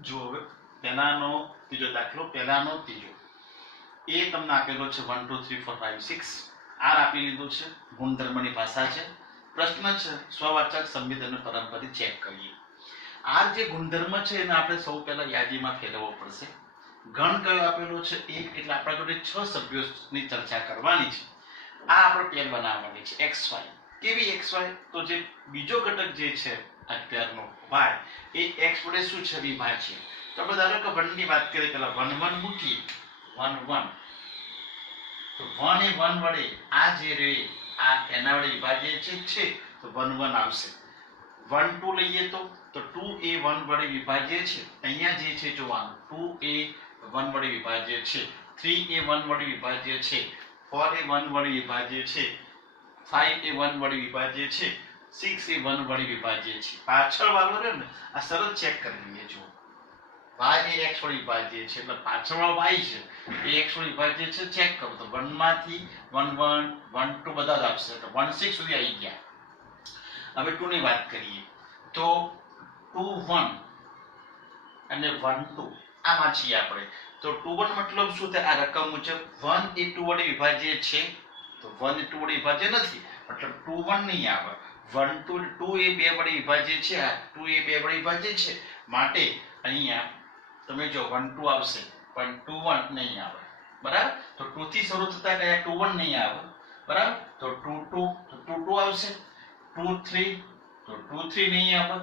જો હવે પહેલાનો ત્રીજો દાખલો, પહેલાનો ત્રીજો એ તમને આપેલો છે 1 2 3 4 5 6 આર આપી લીધું છે, ગુણધર્મની ભાષા છે, પ્રશ્ન છે સ્વવાચક સંમિત અને પરંપરિત ચેક કરીએ. આર જે ગુણધર્મ છે એને આપણે સૌ પહેલા યાદીમાં ફેરવવો પડશે. ગણ કયો આપેલો છે? એક. એટલે આપણા જોડે 6 સભ્યોની ચર્ચા કરવાની છે. આ આપણે પેર બનાવવાની છે xy. કેવી xy? તો જે બીજો ઘટક જે છે આ પેરનો y એ x વડે શું છે? વિભાજ્ય. તો આપણે ધારો કે 1 ની વાત કરીએ, પહેલા 1 1 મૂકીએ, 1 1 તો 1 એ 1 વડે આ જે રે આ એના વડે વિભાજ્ય છે તો 1 1 આવશે. 1 2 લઈએ તો 2 એ 1 વડે વિભાજ્ય છે. અહીંયા જે છે જોવાનું 2 એ 1 વડે વિભાજ્ય છે, 3 એ 1 વડે વિભાજ્ય છે, 4 એ 1 વડે વિભાજ્ય છે, 5 એ 1 વડે વિભાજ્ય છે, 6 એ 1 વડે વિભાજ્ય છે. પાછળ વાળો રહે ને આ સરળ ચેક કરી લઈએ. જો y એ x વડે વિભાજ્ય છે એટલે પાછળવાળો y છે એ x વડે વિભાજ્ય છે. ચેક કરો તો 1 માંથી 1 1 1 2 બધા જ આવશે તો 1 6 સુધી આવી ગયા. હવે 2 ની વાત કરીએ તો 2 1 અને 1 2 આમાં છીએ આપણે. તો 2 1 મતલબ શું થાય? આ રકમ મુજબ 1 એ 2 વડે વિભાજ્ય છે તો 1 એ 2 વડે વિભાજ્ય નથી, મતલબ 2 1 નહીં આવે. 1 2 2 એ 2 વડે વિભાજ્ય છે, આ 2 એ 2 વડે વિભાજ્ય છે, માટે અહીંયા તમે જો 1 2 આવશે પણ 2 1 નહીં આવે. બરાબર? તો 2 થી શરૂ થતા કયા 2 1 નહીં આવે. બરાબર? તો 2 2 તો 2 2 આવશે. 2 3 તો 2 3 નહીં આવે.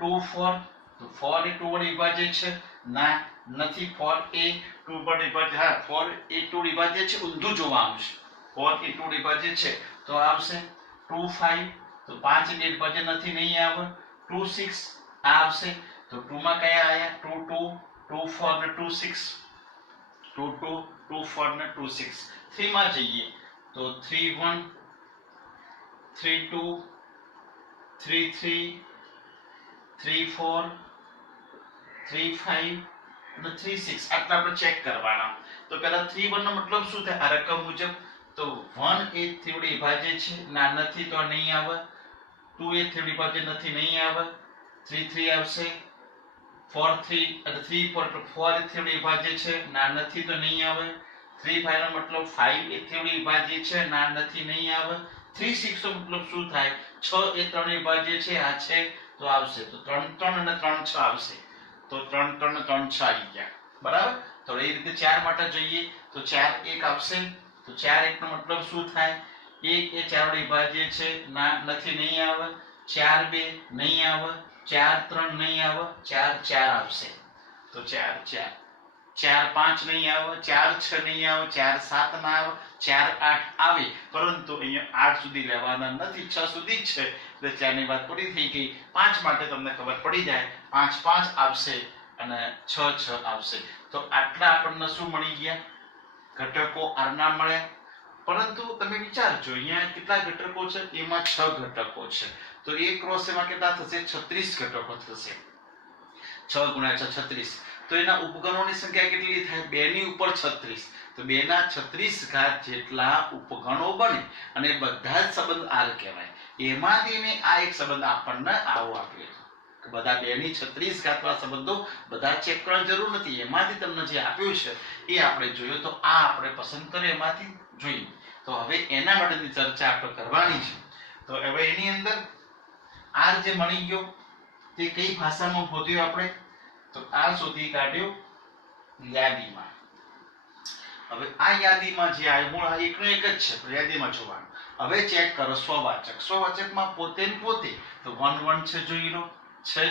2 4 તો 4 એ 2 વડે વિભાજ્ય છે, ના નથી. 4 એ 2 વડે વિભાજ્ય, હા 4 એ 2 વિભાજ્ય છે, ઊંધું જોવાનું છે. 4 એ 2 વિભાજ્ય છે તો આવશે. 2 5 તો 5 એ વિભાજ્ય નથી, નહીં આવે. 2 6 આ આવશે. તો 2 માં કયા આયા? 2 2 2 4 ને 2 6, 2 2 2 4 ને 2 6. 3 માં જઈએ તો 3 1 3 2 3 3 3 4 3 5 અને 3 6 આટલા આપણે ચેક કરવાના. તો પહેલા 3 1 નો મતલબ શું થાય? આ રકમ મુજબ તો 1 એ 3 વડે વિભાજ્ય છે, ના નથી તો નહીં આવે. 2 એ 3 વડે વિભાજ્ય નથી, નહીં આવે. 3 3 આવશે. 4 3 અને 3 4 તો 4 એ 3 વડે વિભાજ્ય છે, ના નથી તો નહીં આવે. 3 5 નો મતલબ 5 એ 3 વડે વિભાજ્ય છે, ના નથી નહીં આવે. 3 6 નો મતલબ શું થાય? 6 એ 3 વડે વિભાજ્ય છે, આ છે તો આવશે. તો 3 3 અને 3 6 આવશે. તો 3 3 અને 3 6 આવી ગયા. બરાબર? તો એ રીતે 4 માટે જોઈએ તો 4 1 આવશે. તો 4 1 નો મતલબ શું થાય? 1 એ 4 વડે વિભાજ્ય છે, ના નથી નહીં આવે. 4 2 નહીં આવે. 4 3 નહીં આવે. 4 4 આવશે. તો 4 4 4 5 નહીં આવે. 4 6 નહીં આવે. 4 7 ના આવે. 4 8 આવે, પરંતુ અહીંયા 8 સુધી લેવાના નથી, 6 સુધી જ છે. એટલે 4 ની વાત પૂરી થઈ ગઈ. 5 માટે તમને ખબર પડી જાય 5 5 આવશે અને 6 6 આવશે. તો આટલા આપણને શું મળી ગયા? ઘટકો r ના મળ્યા. પરંતુ તમે વિચારજો અહીંયા કેટલા ઘટકો છે? એમાં 6 ઘટકો છે. તો એ ક્રોસ એમાં કેટલા થશે? 36 ઘટકો થશે. 6 ગુણ્યા 6 36. તો એના ઉપગણોની સંખ્યા કેટલી થાય? 2 ની ઉપર 36. તો 2 ના 36 ઘાત જેટલા ઉપગણો બને અને બધા જ સંબંધ r કહેવાય. એમાંથી મેં આ એક સંબંધ આપણને આવો આપ્યો કે બધા 2 ની 36 ઘાત વાળા સંબંધો બધા ચેક કરવાની જરૂર નથી. એમાંથી તમને જે આપ્યું છે એ આપણે જોયું. તો આ આપણે પસંદ કરીએ એમાંથી જોઈએ. તો હવે એના માટેની ચર્ચા આપણે કરવાની છે. તો હવે એની અંદર r જે મળી ગયો તે કઈ ભાષામાં શોધ્યો આપણે? તો આ શોધી કાઢ્યો યાદીમાં. હવે આ યાદીમાં જે આ મૂળ એકનો એક જ છે, યાદીમાં જોવાનું. હવે ચેક કરો સ્વવાચક. સ્વવાચકમાં પોતે ને પોતે તો 1 1 છે, જોઈ લો છે,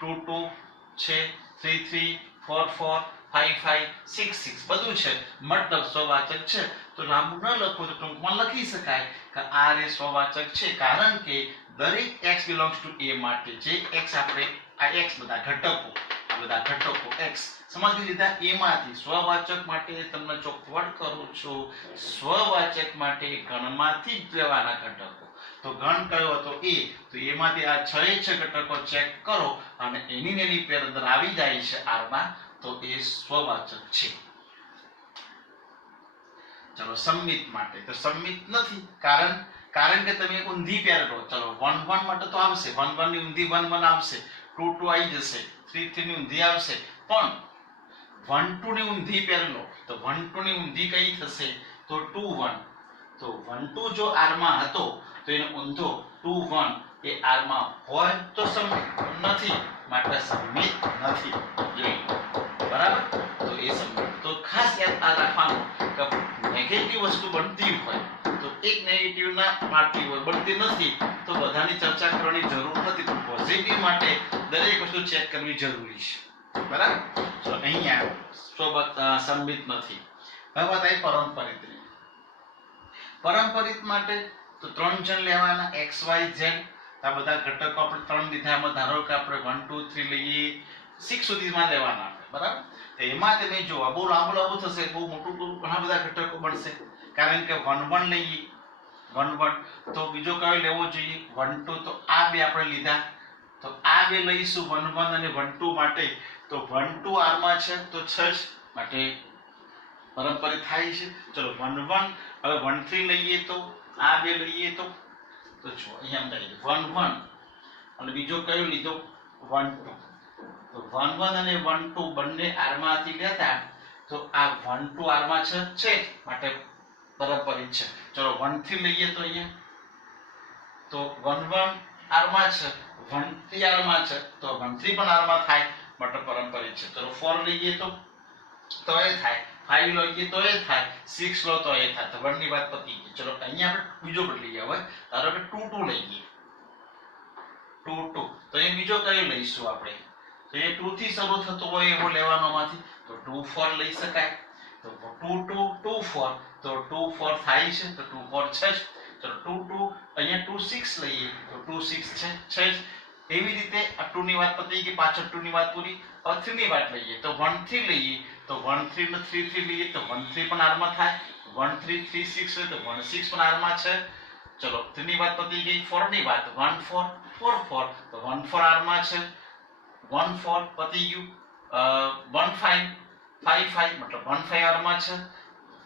2 2 છે, 3 3 4 4 5 5 6 6 બધું છે. મતલબ સ્વવાચક છે. તો લાંબુ ન લખો તો ટૂંકમાં લખી શકાય કે r એ સ્વવાચક છે, કારણ કે દરેક x belongs to a માટે જે x આપણે આ x બધા ઘટકો x સમજી લીધા. એમાંથી સ્વવાચક માટે તમને ચોખવટ કરું છું, સ્વવાચક માટે ગણમાંથી જ લેવાના ઘટકો. તો ગણ કયો હતો? a. તો એમાંથી આ 6 એ 6 ઘટકો ચેક કરો અને એની પેર અંદર આવી જાય છે r માં, તો એ સ્વવાચક છે. ચલો સંમિત માટે તો સંમિત નથી, કારણ કે તમે ઊંધી પેર લો. ચલો 1 1 માટે તો આવશે, 1 1 ની ઊંધી 1 1 આવશે. 2 2 આવી જશે, 3 3 ની ઊંધી આવશે, પણ 1 2 ની ઊંધી પહેલો તો 1 2 ની ઊંધી કઈ થશે તો 2 1, તો 1 2 જો r માં હતો તો એનો ઊંધો 2 1 એ r માં હોય તો સમમિત, નથી માટે સમમિત નથી, જોઈ લો બરાબર, તો એ સમમિત. તો ખાસ યાદ આ રાખવાનું કે નેગેટિવ વસ્તુ બનતી હોય તો એક નેગેટિવ ના પાર્ટી હોય બનતી નથી તો બધાની ચર્ચા કરવાની જરૂર નથી, પણ પોઝિટિવ માટે દરેક વસ્તુ ચેક કરવી જરૂરી છે, બરાબર. તો અહીંયા સમમિત નથી. હવે વાત આવી પરંપરિત. પરંપરિત માટે તો 3 જણ લેવાના x y z, આ બધા ઘટકો આપણે 3 લીધા, એમાં ધારો કે આપણે 1 2 3 લઈએ 6 સુધીમાં લેવાના આપણે, બરાબર. તો એમાં તમે જો બહુ લાંબુ થશે, બહુ મોટું ઘણા બધા ઘટકો બનશે, કારણ કે 1 1 લઈએ 1 1, તો બીજો કયો લેવો જોઈએ 1 2, તો આ બે આપણે લીધા, તો આ બે લઈશું 1 1 અને 1 2 માટે, તો 1 2 r માં છે તો 6 માટે પરંપરિત થાય છે. ચલો 1 1, હવે 1 3 લઈએ તો આ બે લઈએ તો જો અહીંયા લઈએ 1 1 અને બીજો કયો લીધો 1 2, તો 1 1 અને 1 2 બંને r માંથી લેતા તો આ 1 2 r માં છે માટે પરંપરિત છે. ચલો 1 3 લઈએ તો અહીંયા તો 1 1 r માં છે, 1 3 r માં છે, તો 1 3 પણ r માં થાય માટે પરંપરિત છે. ચલો 4 લઈએ તો એ થાય, 5 લઈએ તો એ થાય, 6 લો તો એ થાય, તો 1 ની વાત પતી ગઈ. ચલો અહીંયા આપણે બીજો બદલી હવે ધારો કે 2 2 લઈએ 2 2, તો એ બીજો કયો લઈશું આપણે, તો એ 2 થી શરૂ થતો હોય એવો લેવાનો માંથી, તો 2 4 લઈ શકાય, તો 2 2 2 4, તો 2 4 થાય છે, તો 2 4 છે. ચલો 2 2 અહીંયા 2 6 લઈએ તો 2 6 છે. એવી રીતે આ 2 ની વાત પતી ગઈ, પાછળ 2 ની વાત પૂરી. હવે 3 ની વાત લઈએ તો 1 3 લઈએ તો 1 3 ને 3 3 લઈએ તો 1 3 પણ r માં થાય, 1 3 3 6 હોય તો 1 6 પણ r માં છે. ચલો 3 ની વાત પતી ગઈ. 4 ની વાત 1 4 4 4, તો 1 4 r માં છે, 1 4 પતી ગયું. 1 5 5 5 મતલબ 1 5 r માં છે.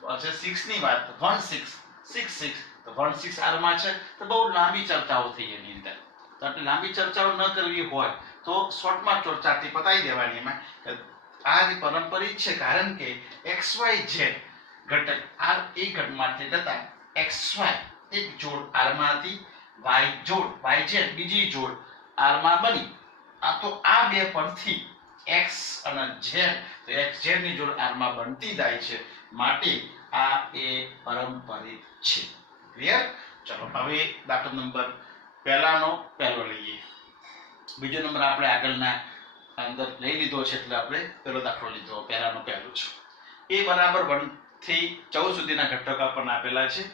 પછી 6 ની વાત 1 6 6 6, તો 1 6 r માં છે. તો બહુ લાંબી ચર્ચાઓ થઈ એની અંદર, તો આટલી લાંબી ચર્ચાઓ ન કરવી હોય તો શોર્ટમાં ચર્ચાથી પતાવી દેવાની. એમાં આ પરંપરિત છે કારણ કે xy z ઘટક r એ ઘટમાંથી જતા xy એક જોડ r માંથી y જોડ yz બીજી જોડ r માં બની, આ તો આ બે પરથી x અને z, તો x z ની જોડ r માં બનતી જાય છે, માટે આ એ પરંપરિત છે. ક્લિયર? ચલો હવે દાખલા નંબર પહેલો લઈએ. બીજો નંબર આપણે આગળના અંદર લઈ લીધો છે એટલે આપણે પહેલો દાખલો લીધો, પહેલાનો પહેલો છે. a બરાબર 1 થી 14 સુધીના ઘટકો આપણને આપેલા છે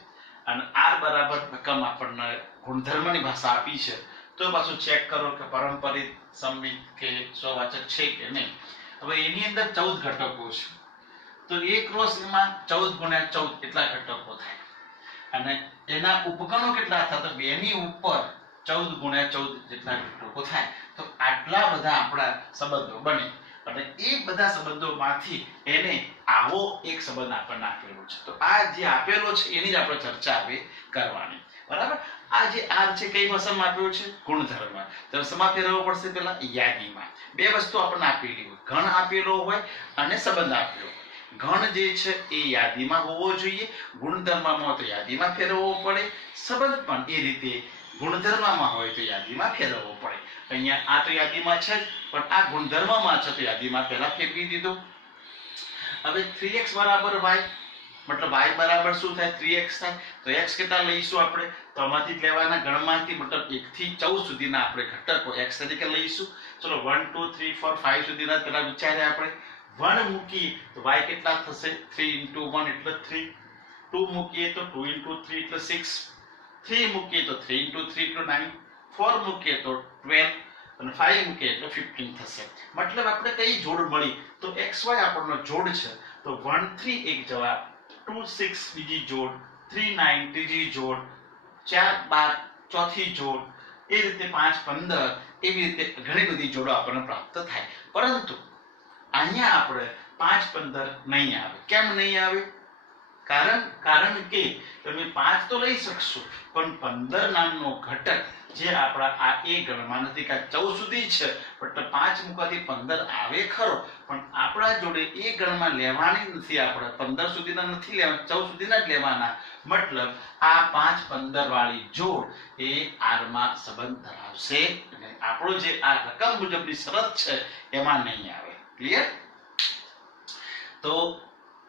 અને r બરાબર રકમ આપણને ગુણધર્મની ભાષા આપી છે, તો પાછું ચેક કરો કે પરંપરિત સમમિત કે સ્વવાચક છે કે નહીં. હવે એની અંદર 14 ઘટકો છે, તો એક ક્રોસમાં 14 ગુણ્યા 14 એટલા ઘટકો થાય અને એના ઉપગણો કેટલા થાય તો 2 ની ઉપર 14 ગુણ્યા 14 જેટલા ઘટકો થાય. તો આટલા બધા આપણા સંબંધો બને અને એ બધા સંબંધોમાંથી એને આવો એક સંબંધ આપણને આપેલો છે, તો આ જે આપેલો છે એની જ આપણે ચર્ચા હવે કરવાની, બરાબર. આ જે r છે કઈ ભાષામાં આપ્યો છે? ગુણધર્મ. તો સમા ફેરવવો પડશે પેલા યાદીમાં. બે વસ્તુ આપણને આપેલી હોય, ગણ આપેલો હોય અને સંબંધ આપેલો હોય. ગણ જે છે એ યાદીમાં હોવો જોઈએ, ગુણધર્મમાં તો યાદીમાં ફેરવવો પડે, સંબંધ પણ એ રીતે ગુણધર્મમાં હોય તો યાદીમાં ફેરવવો પડે. અહીંયા આ તો યાદીમાં છે જ, પણ આ ગુણધર્મમાં છે તો યાદીમાં પહેલા ફેરવી દીધો. હવે 3x બરાબર y, મતલબ y બરાબર શું થાય 3x થાય, તો x કેટલા લઈશું આપણે, તો આમાંથી જ લેવાના ગણમાંથી, મતલબ 1 થી 14 સુધીના આપણે ઘટકો x તરીકે લઈશું. ચલો 1 2 3 4 5 સુધીના પહેલા વિચાર્યા આપણે. 1 મૂકીએ તો y કેટલા થશે 3 * 1 એટલે 3, 2 મૂકીએ તો 2 * 3 એટલે 6, 3 મૂકીએ તો 3 * 3 એટલે 9, 4 મૂકીએ તો 12 અને 5 મૂકીએ એટલે 15 થશે. મતલબ આપણે કઈ જોડ મળી તો xy આપણનો જોડ છે, તો 1 3 એક જવાબ, 2 6 બીજી જોડ, 3 9 ત્રીજી જોડ, 4 12 ચોથી જોડ, એ રીતે 5 15 એવી રીતે ઘણી બધી જોડો આપણને પ્રાપ્ત થાય. પરંતુ અહીંયા આપણે 5 15 નહીં આવે. કેમ નહીં આવે? કારણ કે તમે 5 તો લઈ શકશો પણ 15 નામનો ઘટક જે આપણા આ એ ગણમાં નથી કે 14 સુધી છે પણ 5 મૂકવાથી 15 આવે ખરો પણ આપણા જોડે એ ગણમાં લેવાની નથી આપણે 15 સુધીના નથી લેવાના 14 સુધીના જ લેવાના મતલબ આ 5 15 વાળી જોડ એ r માં સંબંધ ધરાવશે અને આપણો જે આ રકમ મુજબની શરત છે એમાં નહીં આવે ક્લિયર તો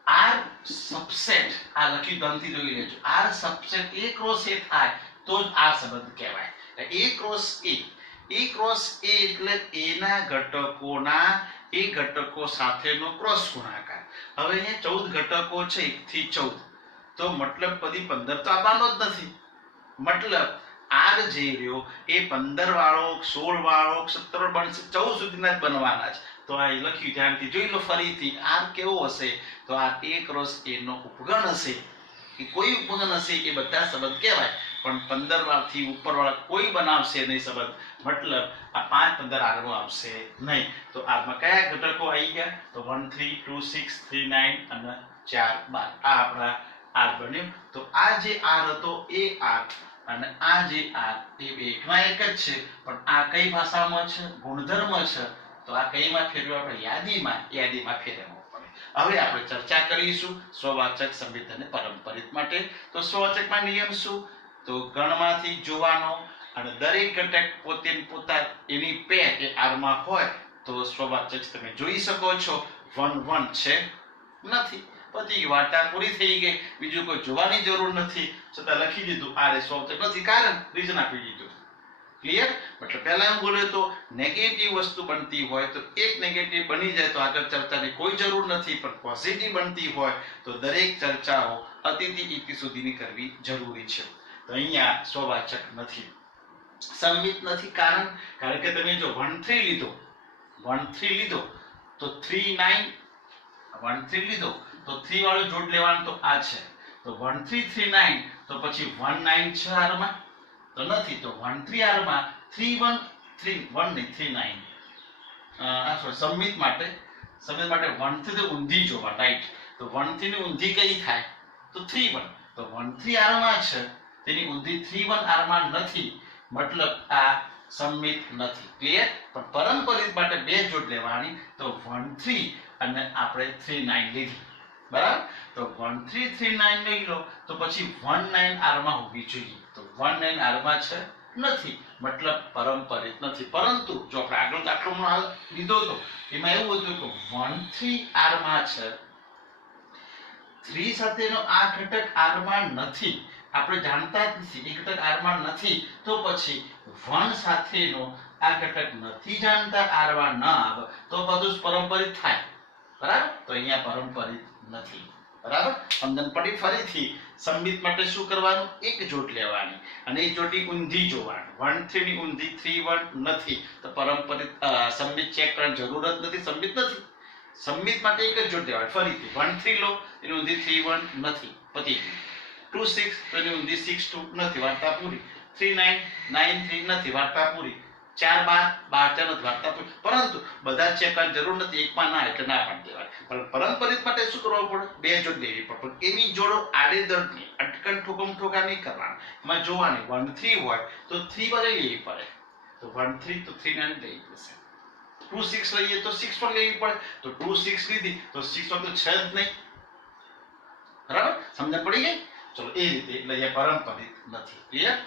r સબસેટ આ લખી ધ્યાનથી જોઈ લેજો r subset a cross a થાય તો જ આ સંબંધ કહેવાય a ક્રોસ a એટલે a ના ઘટકોના એ ઘટકો સાથેનો ક્રોસ ગુણાકાર હવે અહીંયા 14 ઘટકો છે 1 થી 14 તો મતલબ બધી 15 તો આવવાનો જ નથી મતલબ r જે રહ્યો એ 15 વાળો 16 વાળો 17 બનશે 14 સુધીના જ બનવાના છે તો આ લખ્યું ધ્યાનથી જોઈ લો ફરીથી r કેવો હશે તો આ a ક્રોસ a નો ઉપગણ હશે કે કોઈ ઉપગણ હશે એ બધા સંબંધ કહેવાય પણ 15 વાળથી ઉપરવાળા કોઈ બનાવશે નહીં સંબંધ મતલબ આ 5 15 r માં આવશે નહીં તો r માં કયા ઘટકો આવી ગયા તો 1 3 2 6 3 9 અને 4 12 આ આપણા r બન્યું તો આ જે r હતો એ r અને આ જે r એ બે એકના એક જ છે પણ આ કઈ ભાષામાં છે ગુણધર્મ છે તો આ કઈમાં ફેરવ્યું આપણે યાદીમાં ફેરવવું પડે હવે આપણે ચર્ચા કરીશું સ્વવાચક સંમિત અને પરંપરિત માટે તો સ્વવાચકમાં નિયમ શું તો ગણમાંથી જોવાનો અને દરેક ઘટક પોતે પોતા એની પેર એ r માં હોય તો સ્વવાચક તમે જોઈ શકો છો 1 1 છે નથી પછી વાર્તા પૂરી થઈ ગઈ બીજું કોઈ જોવાની જરૂર નથી છતાં લખી દીધું r એ સ્વવાચક નથી કારણ રીઝન આપી દીધું ક્લિયર મતલબ પહેલા હું બોલ્યો તો નેગેટિવ વસ્તુ બનતી હોય તો એક નેગેટિવ બની જાય તો આગળ ચર્ચાની કોઈ જરૂર નથી પણ પોઝિટિવ બનતી હોય તો દરેક ચર્ચાઓ અતિથી ઇતિ સુધીની કરવી જરૂરી છે તો અહીંયા સ્વવાચક નથી સંમિત નથી કારણ કે તમે જો 1 3 લીધો તો 3 9 1 3 લીધો તો 3 વાળું જોડ લેવાનું તો આ છે તો 1 3 3 9 તો પછી 1 9 છે r માં તો નથી તો 1 3 r માં 3 1 3 1 નહીં 3 9 સંમિત માટે 1 થી તો ઊંધી જોવા રાઈટ તો 1 થી ની ઊંધી કઈ થાય તો 3 1 તો 1 3 r માં છે તેની ઊંધી 3 1 r માં નથી મતલબ આ સંમિત નથી ક્લિયર પણ પરંપરિત માટે બે જોડ લેવાની તો 1 3 અને આપણે 3 9 લીધી બરાબર તો 1 3 3 9 લઈ લો તો પછી 1 9 r માં હોવી જોઈએ તો 1 9 r માં છે નથી મતલબ પરંપરિત નથી પરંતુ જો આપણે આગળ દાખલાનો હાલ લીધો તો એમાં એવું હતું કે 1 3 r માં છે 3 સાથેનો આ ઘટક r માં નથી આપણે જાણતા જ નથી એ ઘટક r માં નથી તો પછી 1 સાથેનો આ ઘટક નથી જાણતા r માં ન આવે તો બધું જ પરંપરિત થાય બરાબર તો અહીંયા પરંપરિત નથી બરાબર સમજણ પડી ફરીથી સંમિત માટે શું કરવાનું એક જોડ લેવાની અને એ જોડની ઊંધી જોવાની 1 3 ની ઊંધી 3 1 નથી તો પરંપરિત સંમિત ચેક કરવાની જરૂર જ નથી સંમિત માટે એક જ જોડ લેવાની ફરીથી 1 3 લો એની ઊંધી 3 1 નથી પતી ગયું 2 6 તો એની ઊંધી 6 2 નથી વાર્તા પૂરી 3 9 9 3 નથી વાર્તા પૂરી 4 12 નથી વાર્તા પૂરી પરંતુ બધા ચેક કરવાની જરૂર નથી એકમાં ના એટલે ના પાડી દેવાય પણ પરંપરિત માટે શું કરવું પડે બે જોડ લેવી પડે પણ એની જોડો આડેધડ નહીં અટકણ ઠોકા નહીં કરવાનું એમાં જોવાની 1 3 હોય તો 3 પર લેવી પડે તો 1 3 તો 3 9 લેવી પડશે 2 6 લઈએ તો 6 પર લેવી પડે તો 2 6 લીધી તો 6 પર તો છે જ નહીં બરાબર સમજણ પડી ગઈ ચલો એ રીતે એટલે એ પરંપરિત નથી ક્લિયર